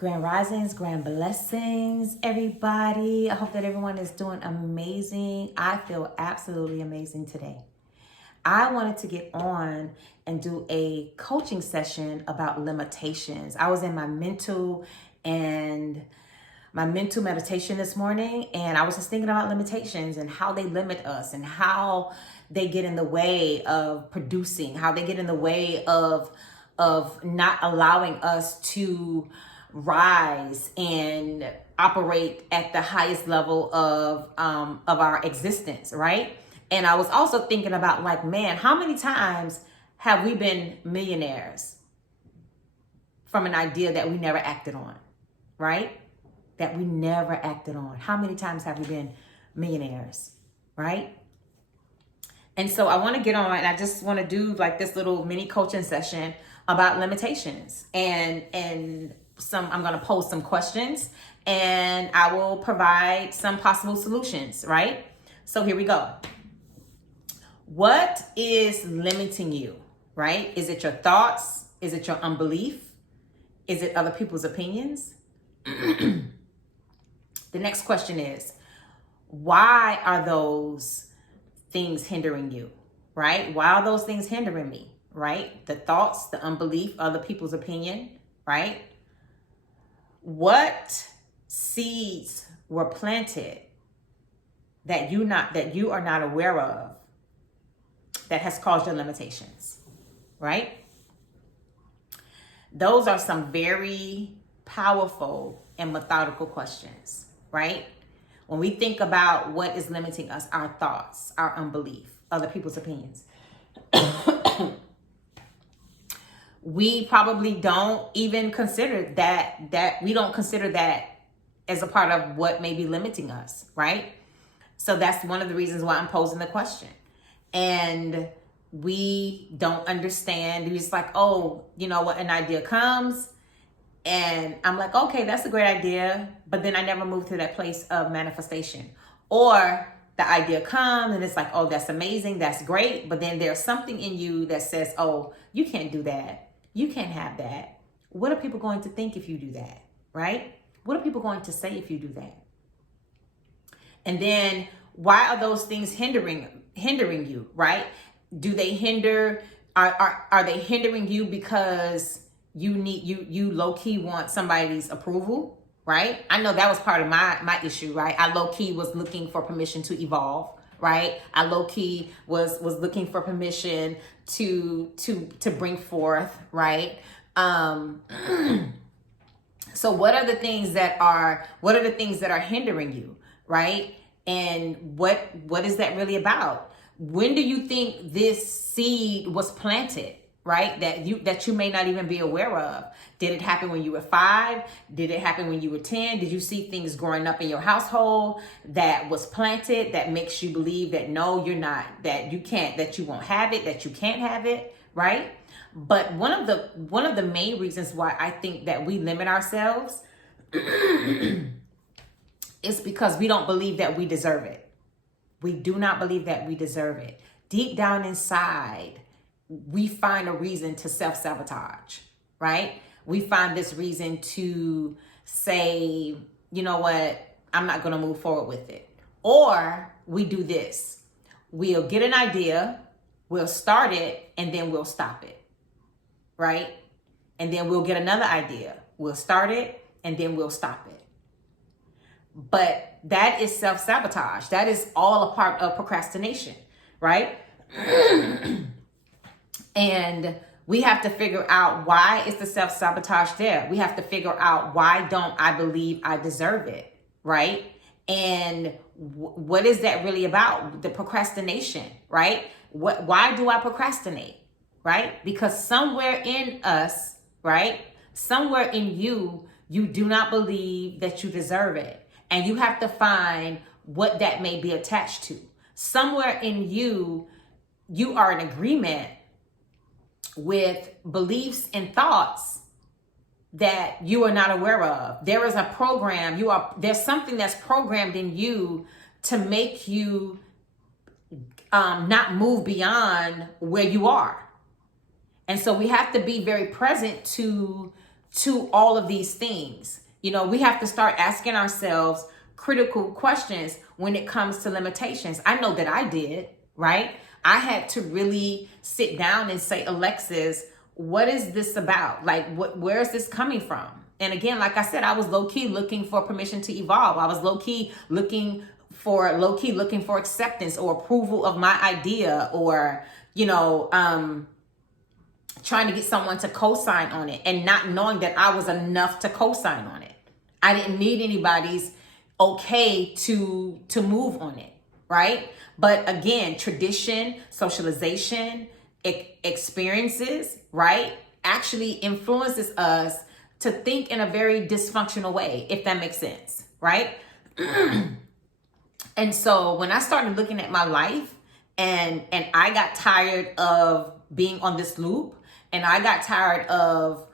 Grand risings, grand blessings, everybody. I hope that everyone is doing amazing. I feel absolutely amazing today. I wanted to get on and do a coaching session about limitations. I was in my mental meditation this morning, and I was just thinking about limitations and how they limit us and how they get in the way of producing, how they get in the way of not allowing us to rise and operate at the highest level of our existence, right? And I was also thinking about, like, man, how many times have we been millionaires from an idea that we never acted on, right? That we never acted on. How many times have we been millionaires, right? And so I want to get on, and I just want to do like this little mini coaching session about limitations, and I'm going to pose some questions, and I will provide some possible solutions, right? So here we go. What is limiting you, right? Is it your thoughts? Is it your unbelief? Is it other people's opinions? The next question is, why are those things hindering you, right? Why are those things hindering me, right? The thoughts, the unbelief, other people's opinion, right? What seeds were planted that you are not aware of that has caused your limitations, right? Those are some very powerful and methodical questions, right? When we think about what is limiting us, our thoughts, our unbelief, other people's opinions, we probably don't even consider that we don't consider that as a part of what may be limiting us, right? So that's one of the reasons why I'm posing the question. And we don't understand. We're just like, oh, you know what, an idea comes, and I'm like, okay, that's a great idea. But then I never move to that place of manifestation. Or the idea comes and it's like, oh, that's amazing. That's great. But then there's something in you that says, oh, you can't do that. You can't have that. What are people going to think if you do that? Right? What are people going to say if you do that? And then why are those things hindering you, right? Do they hinder, are they hindering you because you low-key want somebody's approval, right? I know that was part of my issue, right? I low-key was looking for permission to evolve, right? I low-key was looking for permission to bring forth, right? So what are the things that are hindering you, right? And what is that really about? When do you think this seed was planted, right? That you may not even be aware of. Did it happen when you were 5? Did it happen when you were 10? Did you see things growing up in your household that was planted that makes you believe that no, you're not, that you can't, that you won't have it, that you can't have it, right? But one of the main reasons why I think that we limit ourselves is because we don't believe that we deserve it. We do not believe that we deserve it. Deep down inside, we find a reason to self-sabotage, right? We find this reason to say, you know what, I'm not going to move forward with it. Or we do this. We'll get an idea, we'll start it, and then we'll stop it, right? And then we'll get another idea. We'll start it, and then we'll stop it. But that is self-sabotage. That is all a part of procrastination, right? And we have to figure out, why is the self-sabotage there? We have to figure out, why don't I believe I deserve it, right? And what is that really about? The procrastination, right? Why do I procrastinate, right? Because somewhere in us, right? Somewhere in you, you do not believe that you deserve it. And you have to find what that may be attached to. Somewhere in you, you are in agreement with beliefs and thoughts that you are not aware of. There is a program, there's something that's programmed in you to make you not move beyond where you are. And so we have to be very present to to all of these things. You know, we have to start asking ourselves critical questions when it comes to limitations. I know that I did, right? I had to really sit down and say, Alexis, what is this about? Like, where is this coming from? And again, like I said, I was low-key looking for permission to evolve. I was low-key looking for acceptance or approval of my idea, or, you know, trying to get someone to co-sign on it, and not knowing that I was enough to co-sign on it. I didn't need anybody's okay to move on it, right? But again, tradition, socialization, experiences, right, actually influences us to think in a very dysfunctional way, if that makes sense, right? And so when I started looking at my life, and I got tired of being on this loop, and I got tired of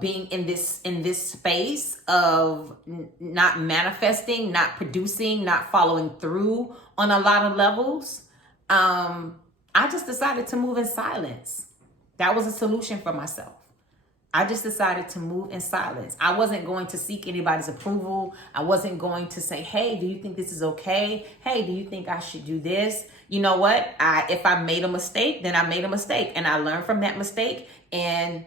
being in this space of not manifesting, not producing, not following through on a lot of levels, I just decided to move in silence. That was a solution for myself. I just decided to move in silence. I wasn't going to seek anybody's approval. I wasn't going to say, hey, do you think this is okay? Hey, do you think I should do this? You know what? If I made a mistake, then I made a mistake, and I learned from that mistake. And,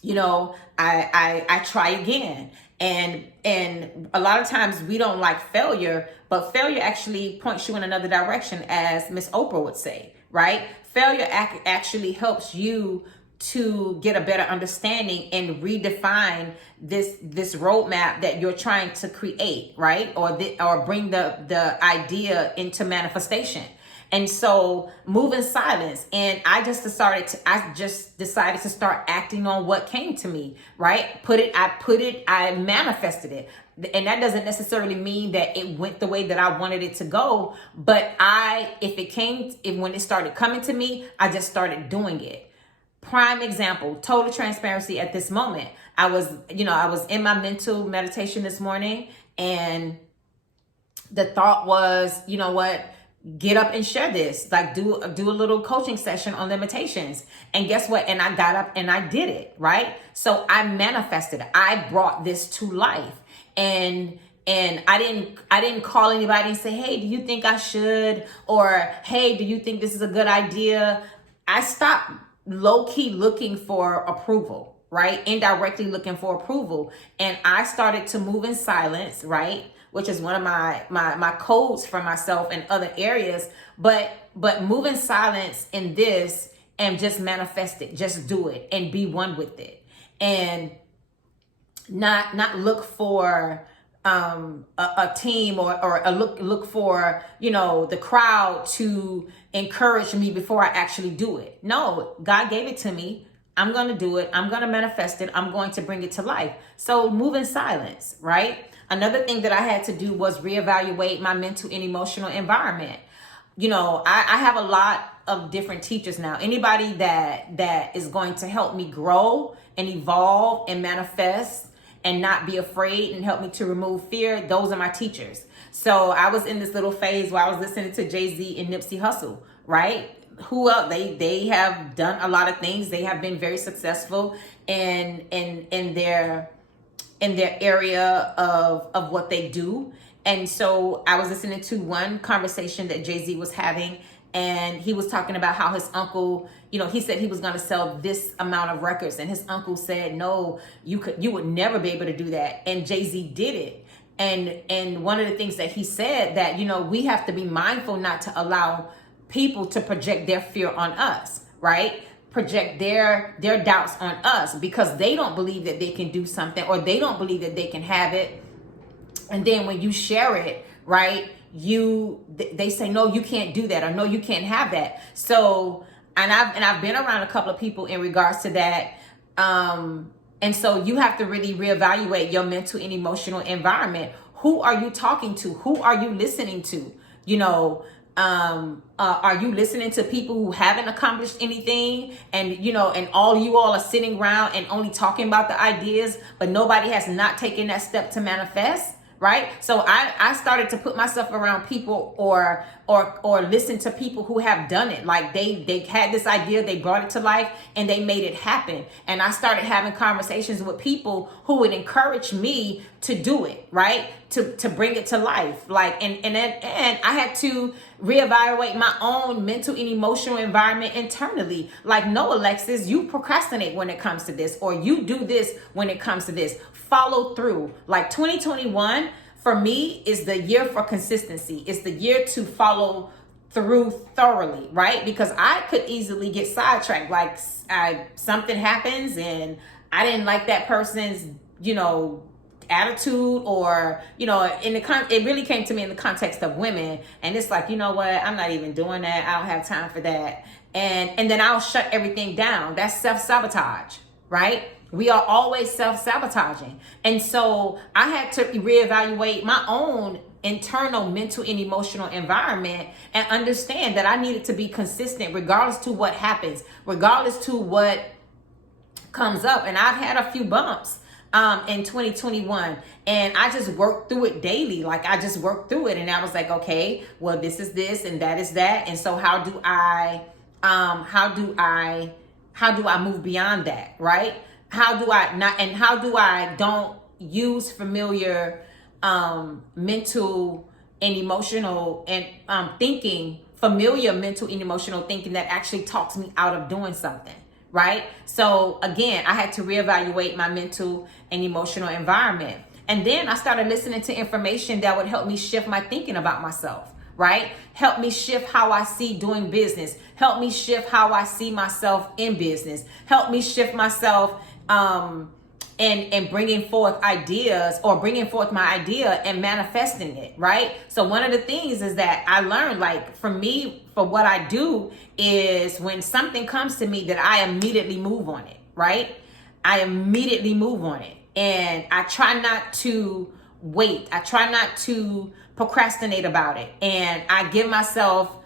you know, I try again. And a lot of times we don't like failure, but failure actually points you in another direction, as Miss Oprah would say, right? Failure actually helps you to get a better understanding and redefine this roadmap that you're trying to create, right? Or bring the idea into manifestation. And so move in silence. And I just decided to start acting on what came to me, right? I manifested it. And that doesn't necessarily mean that it went the way that I wanted it to go. But when it started coming to me, I just started doing it. Prime example, total transparency at this moment. I was in my mental meditation this morning, and the thought was, you know what? Get up and share this. Like, do a little coaching session on limitations. And guess what? And I got up and I did it, right? So I manifested. I brought this to life. And I didn't call anybody and say, hey, do you think I should? Or, hey, do you think this is a good idea? I stopped low-key looking for approval, right? Indirectly looking for approval. And I started to move in silence, right? Which is one of my codes for myself in other areas. But move in silence in this, and just manifest it. Just do it and be one with it. And not look for a team or look for, you know, the crowd to encourage me before I actually do it. No, God gave it to me. I'm going to do it. I'm going to manifest it. I'm going to bring it to life. So move in silence, right? Another thing that I had to do was reevaluate my mental and emotional environment. You know, I have a lot of different teachers now. Anybody that is going to help me grow and evolve and manifest and not be afraid and help me to remove fear, those are my teachers. So I was in this little phase where I was listening to Jay-Z and Nipsey Hussle, right? Who else? They have done a lot of things. They have been very successful in their area of what they do. And so I was listening to one conversation that Jay-Z was having, and he was talking about how his uncle, you know, he said he was going to sell this amount of records, and his uncle said, no, you would never be able to do that. And Jay-Z did it. And one of the things that he said, that, you know, we have to be mindful not to allow people to project their fear on us, right? Project their doubts on us because they don't believe that they can do something, or they don't believe that they can have it. And then when you share it, right, they say, no, you can't do that, or no, you can't have that. So, and I've been around a couple of people in regards to that. And so you have to really reevaluate your mental and emotional environment. Who are you talking to? Who are you listening to? You know, are you listening to people who haven't accomplished anything, and, you know, and all you all are sitting around and only talking about the ideas, but nobody has not taken that step to manifest, right? So I started to put myself around people or listen to people who have done it. Like they had this idea, they brought it to life, and they made it happen. And I started having conversations with people who would encourage me to do it, right? To bring it to life. Like and I had to reevaluate my own mental and emotional environment internally. Like, no, Alexis, you procrastinate when it comes to this, or you do this when it comes to this. Follow through. Like 2021 for me is the year for consistency. It's the year to follow through thoroughly, right? Because I could easily get sidetracked. Like something happens and I didn't like that person's, attitude, or it really came to me in the context of women, and it's like, you know what, I'm not even doing that, I don't have time for that, and then I'll shut everything down. That's self-sabotage, right? We are always self-sabotaging. And so I had to reevaluate my own internal mental and emotional environment and understand that I needed to be consistent regardless to what happens, regardless to what comes up. And I've had a few bumps in 2021, and I just worked through it daily. Like I just worked through it, and I was like, okay, well, this is this and that is that. And so how do I move beyond that, right? How do I don't use familiar mental and emotional and familiar mental and emotional thinking that actually talks me out of doing something, right? So again, I had to reevaluate my mental and emotional environment. And then I started listening to information that would help me shift my thinking about myself, right? Help me shift how I see doing business. Help me shift how I see myself in business. Help me shift myself and bringing forth ideas, or bringing forth my idea and manifesting it, right? So one of the things is that I learned, like for me, for what I do is when something comes to me, that I immediately move on it, right? I immediately move on it. And I try not to wait. I try not to procrastinate about it. And I give myself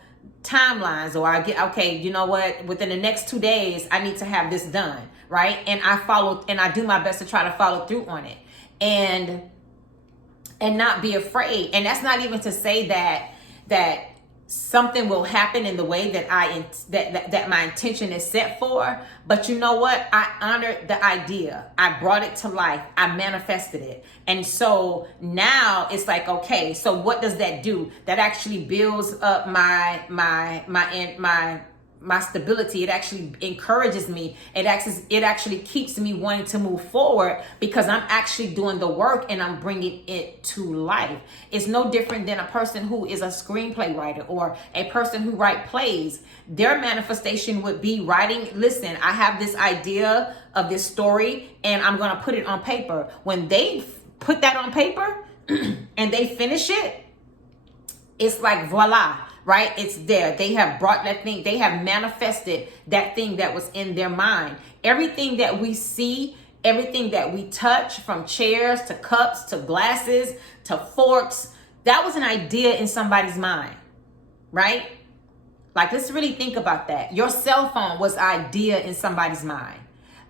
timelines, or I get, okay, you know what, within the next 2 days, I need to have this done, right? And I do my best to try to follow through on it and not be afraid. And that's not even to say that something will happen in the way that that my intention is set for. But you know what? I honored the idea. I brought it to life. I manifested it. And so now it's like, okay, so what does that do? That actually builds up my stability. It actually encourages me. It actually keeps me wanting to move forward, because I'm actually doing the work and I'm bringing it to life. It's no different than a person who is a screenplay writer or a person who writes plays. Their manifestation would be writing, listen, I have this idea of this story and I'm going to put it on paper. When they put that on paper and they finish it, it's like voila, right? It's there. They have brought that thing. They have manifested that thing that was in their mind. Everything that we see, everything that we touch, from chairs to cups to glasses to forks, that was an idea in somebody's mind, right? Like, let's really think about that. Your cell phone was an idea in somebody's mind.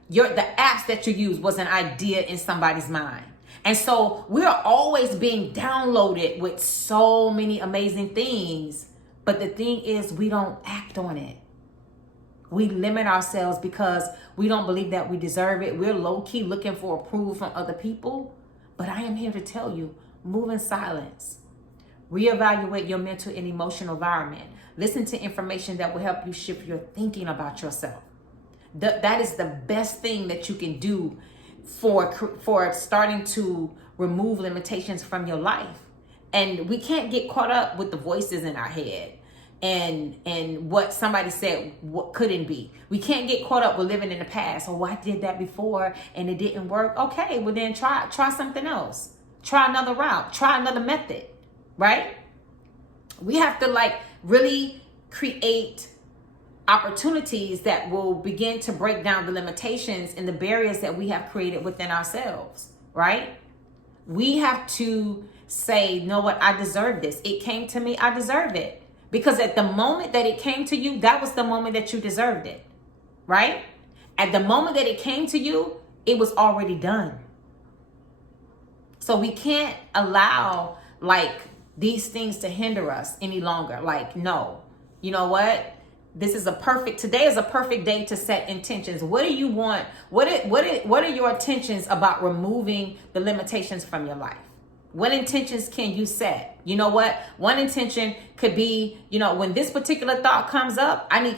The apps that you use was an idea in somebody's mind. And so we're always being downloaded with so many amazing things. But the thing is, we don't act on it. We limit ourselves because we don't believe that we deserve it. We're low-key looking for approval from other people. But I am here to tell you, move in silence. Reevaluate your mental and emotional environment. Listen to information that will help you shift your thinking about yourself. That is the best thing that you can do for starting to remove limitations from your life. And we can't get caught up with the voices in our head and what somebody said what couldn't be. We can't get caught up with living in the past. Oh, I did that before and it didn't work. Okay, well then try something else. Try another route. Try another method, right? We have to really create opportunities that will begin to break down the limitations and the barriers that we have created within ourselves, right? We have to say, you know what, I deserve this. It came to me, I deserve it. Because at the moment that it came to you, that was the moment that you deserved it, right? At the moment that it came to you, it was already done. So we can't allow like these things to hinder us any longer. Like, no, you know what? Today is a perfect day to set intentions. What do you want? What are your intentions about removing the limitations from your life? What intentions can you set? You know what? One intention could be, when this particular thought comes up, I need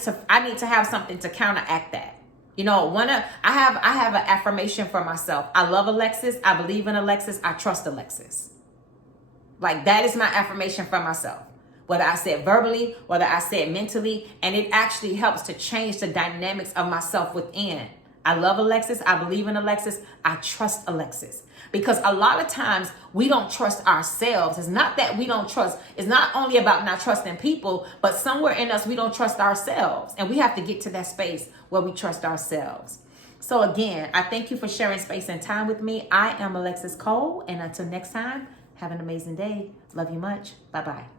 to have something to counteract that. I have an affirmation for myself. I love Alexis. I believe in Alexis. I trust Alexis. Like, that is my affirmation for myself. Whether I say it verbally, whether I say it mentally, and it actually helps to change the dynamics of myself within. I love Alexis. I believe in Alexis. I trust Alexis. Because a lot of times we don't trust ourselves. It's not that we don't trust. It's not only about not trusting people, but somewhere in us, we don't trust ourselves. And we have to get to that space where we trust ourselves. So again, I thank you for sharing space and time with me. I am Alexis Cole. And until next time, have an amazing day. Love you much. Bye-bye.